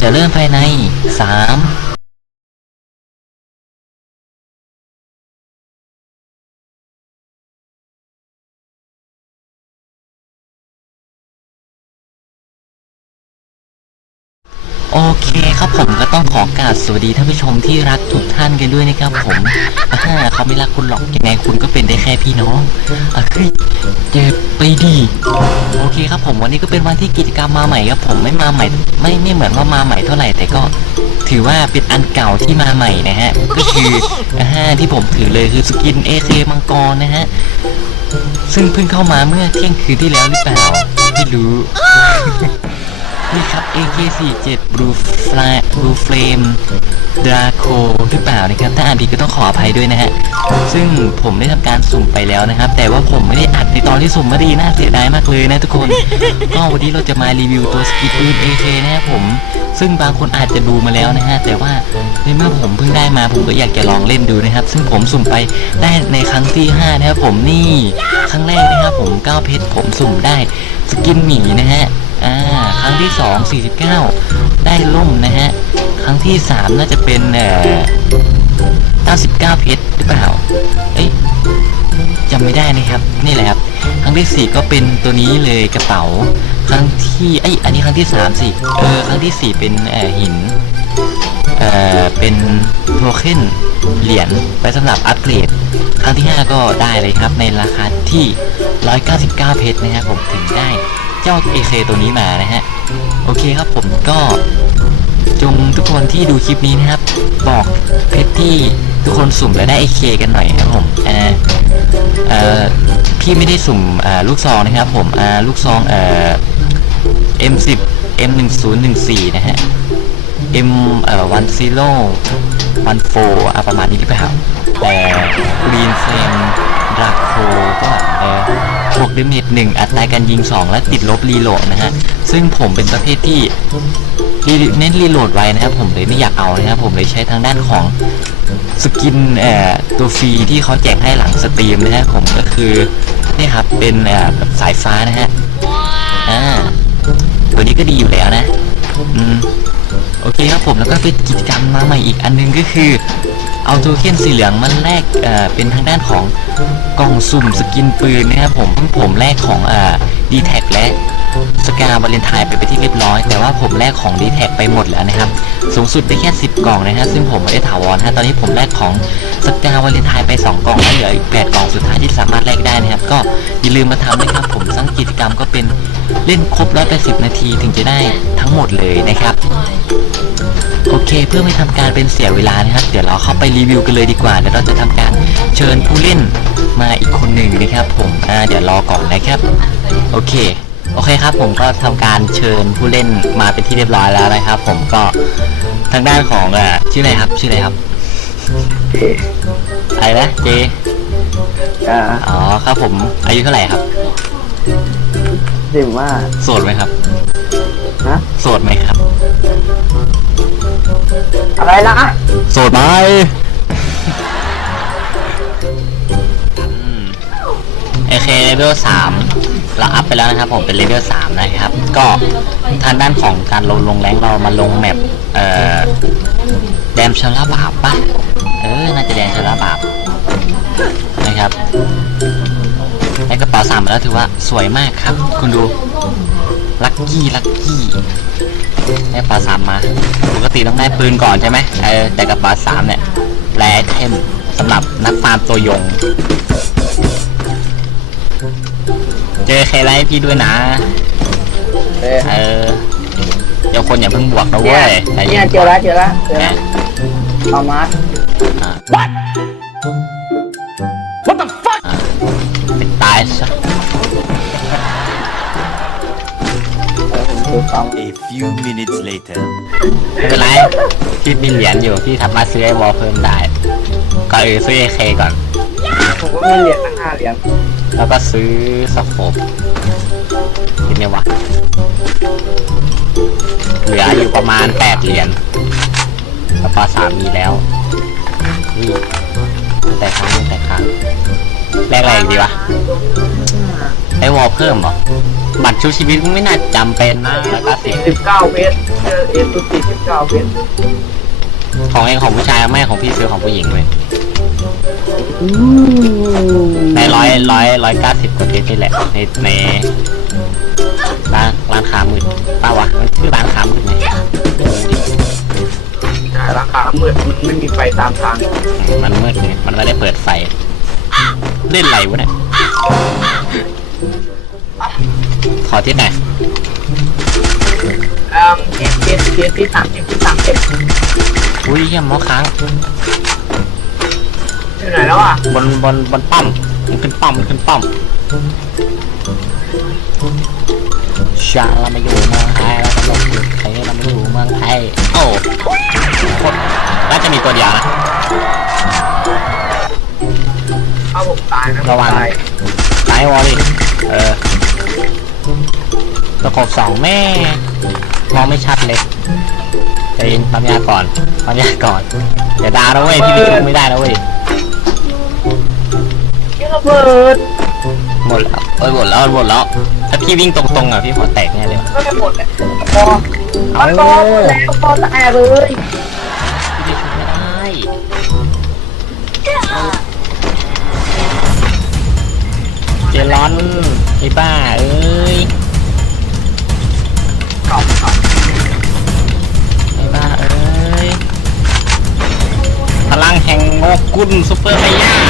จะเริ่มภายใน 3 ครับผมก็ต้องขอกราบสวัสดีท่านผู้ชมที่รักทุกท่านกันด้วยนะครับผมอ่าเขาไม่รักคุณหรอกยังไงคุณก็เป็นได้แค่พี่น้องอะเฮ้ยเจ็บไปดีโอเคครับผมวันนี้ก็เป็นวันที่กิจกรรมมาใหม่ครับผมไม่มาใหม่ ไม่ไม่เหมือนว่ามาใหม่เท่าไหร่แต่ก็ถือว่าเป็นอันเก่าที่มาใหม่นะฮะ ก็คืออ่าที่ผมถือเลยคือสกิน AK มังกรนะฮะ ซึ่งเพิ่งเข้ามาเมื่อเที่ยงคืนที่แล้วหรือเปล่า ไม่รู้ นี่ครับ AK47 Blue Fla- Blue Flame Draco หรือเปล่านะครับ ถ้าอ่านผิดก็ต้องขออภัยด้วยนะฮะ ซึ่งผมได้ทำการสุ่มไปแล้วนะครับ แต่ว่าผมไม่ได้อัดในตอนที่สุ่มมาดีน่าเสียดายมากเลยนะทุกคน ก็วันนี้เราจะมารีวิวตัวสกินปืน AK นะครับผม ซึ่งบางคนอาจจะดูมาแล้วนะฮะ แต่ว่าในเมื่อผมเพิ่งได้มาผมก็อยากจะลองเล่นดูนะครับ ซึ่งผมสุ่มไปได้ในครั้งที่5นะครับผมนี่ครั้งแรกนะครับผม9เพชรผมสุ่มได้สกินหมีนะฮะ ครั้งที่ 2 49 ได้ล่มนะฮะ ครั้งที่ 3 น่าจะเป็นเอ่อ99 เพชรหรือเปล่า เอ้ยจำไม่ได้นะครับ นี่แหละครับ ครั้งที่ 4 ก็เป็นตัวนี้เลยกระเป๋า ครั้งที่ไอยอันนี้ครั้งที่ 3 สิ เออ ครั้งที่ 4 เป็นเอ่อหิน เอ่อ เป็นโทเค็นเหรียญไว้สำหรับอัปเกรด ครั้งที่ 5 ก็ได้เลยครับในราคาที่ 199 เพชรนะครับผมถึงได้ เจ้า AK ตัวนี้มานะฮะ โอเคครับผมก็จงทุกคนที่ดูคลิปนี้นะครับ บอกเพชรที่ทุกคนสุ่มแล้วได้ AK กันหน่อยครับผมอ่าเอ่อพี่ไม่ได้สุ่มอ่าลูกซองนะครับผมอ่าลูกซองเอ่อ M10 M1014 นะฮะ M เอ่อวันซีโร่วันโฟอะประมาณนี้หรือเปล่าแต่กรีนเฟม ดราโคก็เออบวกดาเมจหนึ่งอัตราการยิง 2 และติดลบรีโหลดนะฮะ ซึ่งผมเป็นประเภทที่เน้นรีโหลดไว้นะครับผมเลยไม่อยากเอานะครับผมเลยใช้ทางด้านของสกินเอ่อตัวฟรีที่เขาแจกให้หลังสตรีมนะฮะผมก็คือนี่ครับเป็นเอ่อแบบสายฟ้านะฮะอ่าตัวนี้ก็ดีอยู่แล้วนะอืมโอเคครับผมแล้วก็เป็นกิจกรรมมาใหม่อีกอันนึงก็คือ เอาโทเค็นสีเหลืองมันแลกเอ่อเป็นทางด้านของกล่องสุ่มสกินปืนนะครับผมผมแลกของอ่าดีแท็และสกาวาเลนไทน์ไปไปที่เรียบร้อย แต่ว่าผมแลกของดีแท็ไปหมดแล้วนะครับ สูงสุดได้แค่ 10 กล่องนะฮะซึ่งผมไม่ได้ถาวรฮะตอนนี้ผมแลกของสกาวาเลนไทน์ไป 2 กล่องแล้วเหลืออีก 8 กล่องสุดท้ายที่สามารถแลกได้นะครับ ก็อย่าลืมมาทำนะครับ ผมสร้างกิจกรรมก็เป็นเล่นครบ 180 นาทีถึงจะได้ทั้งหมดเลยนะครับ เคเพื่อไม่ทำการเป็นเสียเวลานะครับ เดี๋ยวเราเข้าไปรีวิวกันเลยดีกว่าเดี๋ยวเราจะทำการเชิญผู้เล่นมาอีกคนหนึ่งนะครับผมอ่าเดี๋ยวรอก่อนนะครับ โอเคโอเคครับผมก็ทำการเชิญผู้เล่นมาเป็นที่เรียบร้อยแล้วนะครับ ผมก็ทางด้านของอ่าชื่ออะไรครับชื่ออะไรครับอะไรนะเจอ่าอ๋อครับผมอายุเท่าไหร่ครับสิบว่าโสดไหมครับฮะโสดไหมครับ อะไรนะโสดไหมโอเคเลเวลสามเราอัพไปแล้วนะครับผมเป็นเลเวลสามนะครับ ก็ทางด้านของการลงลงแรงเรามาลงแมปเอ่อแดมชลาบาปปะเออน่าจะแดมชลาบาปนะครับในกระเป๋าสามมาแล้วถือว่าสวยมากครับ คุณดูลัคกี้ลัคกี้ ได้ปลาสามมา ปกติต้องได้ปืนก่อนใช่ไหมเออแต่กับปลาสามเนี่ยแรไอเทมสำหรับนักฟาร์มตัวยง เจอใครไล่พี่ด้วยนะ เออเออเดี๋ยวคนอย่าเพิ่งบวกนะเนี่เว้ยยใจเนี่เย็ยนเจอแล้วเจอแล้วเจอเนี่แล้ยวเอามาร์ทอ่า A few minutes later. ไม่เป็นไรพี่มีเหรียญอยู่พี่สามารถซื้อไอวอลเพิ่มได้ก็เออซื้อเอเคก่อน ผมก็มีเหรียญตั้งห้าเหรียญแล้วก็ซื้อสโคปคิดไงวะเหลืออยู่ประมาณแปดเหรียญกระเป๋าสามมีแล้ว นี่แต่ครั้งแต่ครั้งแลกอะไรอีกดีวะไอวอลเพิ่มเหรอ บัตรชุบชีวิตไม่น่าจำเป็นนะร้อยเก้าสิบสิบเก้าเมตรเจอเอ็นสุดสี่สิบเก้าเมตรของเองของผู้ชายไม่ของพี่ซื้อของผู้หญิงเว้ยในร้อยร้อยร้อยเก้าสิบกว่าเพชรนี่แหละในในร้านร้านค้ามืดป้าวะมันชื่อร้านค้ามืดไหมราคาเมื่อมันไม่มีไฟตามทาง มันมืดไงมันไม่ได้เปิดไฟ เล่นไรวะเนี่ย ขอที่ไหนเอ่อเอสเอสเอสที่สามสิบที่สามสิบอุ้ยเหี้ยมอค้างอยู่ไหนแล้วอะบนบนบนป้อมมันขึ้นป้อมมันขึ้นป้อมชาเรามาอยู่เมืองไทยเราก็ลงอยู่ไทยเรามาอยู่เมืองไทยโอ้โคตรน่าจะมีตัวเดียวนะเอาผมตายนะระวังตายตายวอลดิเออ ตะขบสองแม่ มองไม่ชัดเลยใจเย็นปั๊มยาก่อนปั๊มยาก่อนอย่าด่านะเว้ยพี่ไปชุบไม่ได้นะเว้ยเฮ้ยระเบิดหมดแล้วเอ้ยหมดแล้วหมดแล้วถ้าพี่วิ่งตรงๆอะพี่หัวแตกแน่เลยก็ไม่หมดแหละพอเอามันพอแล้วพอแตกเลยพี่ชุบไม่ได้เจร้อนไอ้บ้าเอ้ย ก่องกล่องไอ้บ้าเอ้ยพลังแห่งโมกุลซุปเปอร์ไมย่า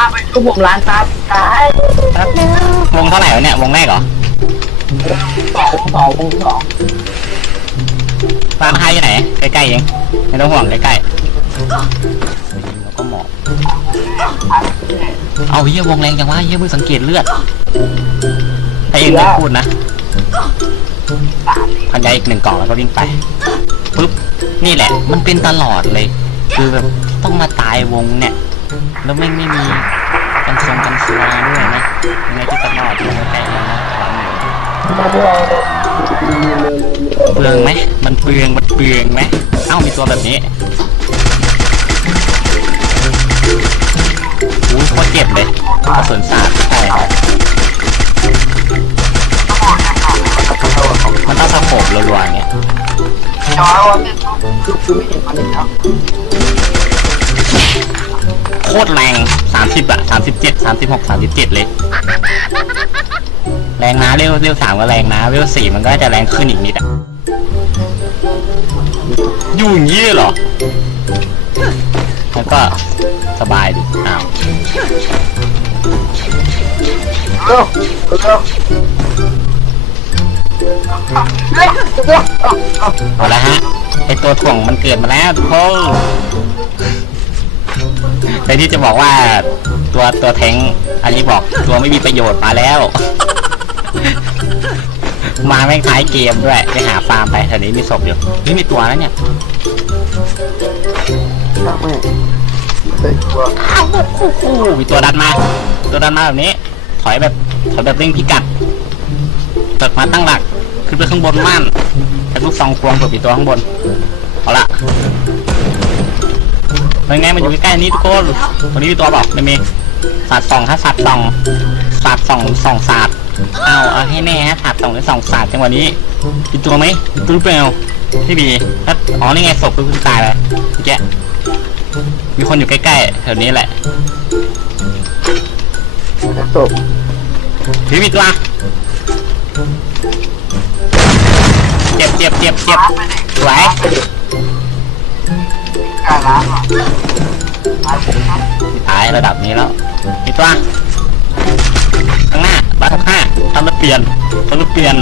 าไปชุบผมร้านค้าตายวงเท่าไหร่วะเนี่ยวงแรกเหรอสองสองวงสองร้านค้าอยู่ไหนใกล้ๆเองไม่ต้องห่วงใกล้ๆแล้วก็หมอบเอาเฮียวงแรงจังวะเฮียมึงสังเกตเลือดถ้าเองไม่พูดนะพันยาอีกหนึ่งกล่องแล้วก็วิ่งไปปุ๊บนี่แหละ มันเป็นตลอดเลย คือแบบต้องมาตายวงเนี่ย แล้วไม่ไม่มีกันทรงกันซาด้วยนะยังไงที่จะรอดอยู่ใกล้ๆมันะหลังหนึ่งเปลืองไหมมันเปลืองมันเปลืองไหมเอ้ามีตัวแบบนี้อู้โคตรเจ็บเลยกระสุนสาดใช่มันต้องสะโขบรัวๆเงี้ยจอว่าคือคือไม่เห็นมันเลยครับ ตรแรง30อะ37 36 37เลย แรงนะเร็วเร็วสามก็แรงนะเร็วสี่มันก็จะแรงขึ้นอีกนิดอะอยู่อย่างนี้เลยเหรอ แล้วก็สบายดิอ้าวเร็วเร็วเร็วเร็วเอาละฮะไอตัวถ่วงมันเกิดมาแล้วทุกคน แต่ที่จะบอกว่าตัวตัวแทงอันนี้บอกตัวไม่มีประโยชน์มาแล้ว มาแม่งท้ายเกมด้วยไปหาฟาร์มไปแถวนี้มีศพอยู่นี่มีตัวแล้วเนี่ยอ้าวโอ้โหมีตัวดันมา ตัวดันมาแบบนี้ ถอยแบบถอยแบบเร่งพิกัดตกมาตั้งหลักขึ้นไปข้างบนม่านแต่ลูกซองควงกับอีตัวข้างบนเอาละ เป็นไงมันอยู่ใกล้ๆนี้ทุกคนวันนี้มีตัวบอกไม่มีสัตว์สองถ้าสัตว์สองสัตว์สองสองสัตว์เอาเอาให้แน่ฮะสัตว์สองหรือสองสัตว์จังหวะนี้มีตัวไหมมีตัวหรือเปล่าไม่มีถ้าอ๋อนี่ไงศพเพิ่งตายไปเมื่อกี้มีคนอยู่ใกล้ๆแถวนี้แหละจบหรือมีตัวเจ็บเจ็บเจ็บเจ็บสวย การล้างอะตายระดับนี้แล้วมีตัวข้างหน้าบ้านข้างทำรถเปลี่ยนทำรถเปลี่ยน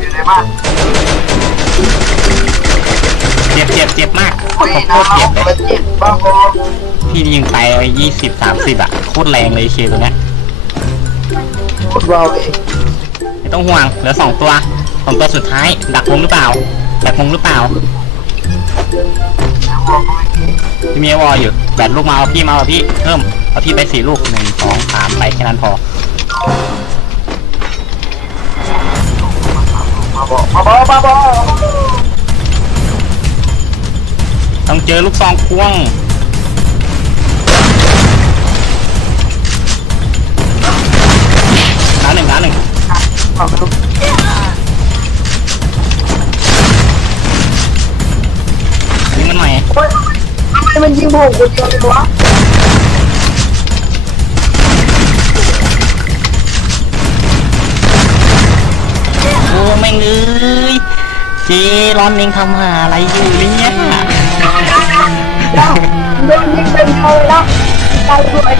อยู่ในบ้านเจ็บเจ็บเจ็บมากโคอุ้ยตรน้องเจ็บเลยเจ็บบ้าบอพี่ยิงไปยี่สิบสามสิบอะโคตรแรงเลยเคตัวเนี้ยพูดเราเองไม่ต้องห่วงเหลือสองตัวสองตัวสุดท้าย ดักวงหรือเปล่าดักวงหรือเปล่า พี่มีวอลอยู่แบตลูกมาเอาพี่มาเอาพี่เพิ่มเอาพี่ไปสี่ลูกหนึ่งสองสามไปแค่นั้นพอต้องเจอลูกซองควง มมันยิงผมคนเดียวเลยวะโอ้แม่งเอ้ยเจร้อนเองทำหาอะไรอยู่เนี่ยโดนยิงเป็นเธอแล้วตายด้วย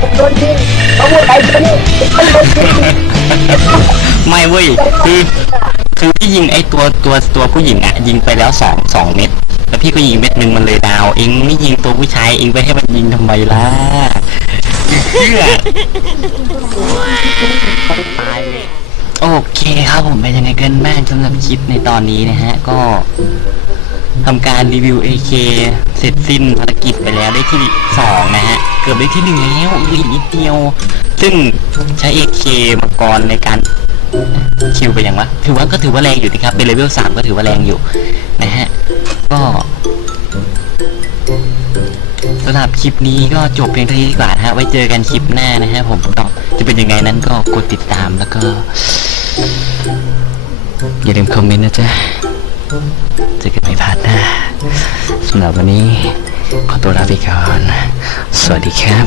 ผมโดนยิงเขาหมดไอ้ตัวนี้มันโดนยิงไม่เว้ยคือคือพี่ยิงไอ้ตัวตัวตัวผู้หญิงอะยิงไปแล้วสองสองเม็ด แล้วพี่ก็ยิงเม็ดหนึ่งมันเลยดาว เองไม่ยิงตัวผู้ชายเองไปให้มันยิงทำไมล่ะเพื่อตายเลยโอเคครับผมเป็นยังไงกันบ้างสำหรับคลิปในตอนนี้นะฮะ ก็ทำการรีวิว AK เสร็จสิ้นภารกิจไปแล้วได้ที่สองนะฮะ เกือบได้ที่หนึ่งแล้วอีกนิดเดียว ซึ่งใช้ AK มังกรในการ คิวไปยังวะถือว่าก็ถือว่าแรงอยู่นะครับ เป็นเลเวลสามก็ถือว่าแรงอยู่นะฮะ ก็สำหรับคลิปนี้ก็จบเพียงเท่านี้ดีกว่านะฮะ ไว้เจอกันคลิปหน้านะฮะ ผมก็จะเป็นยังไงนั้นก็กดติดตามแล้วก็ อย่าลืมคอมเมนต์นะจ๊ะเจอกันใหม่พลาร์ทหน้าสำหรับวันนี้ขอตัวลาไปก่อน สวัสดีครับ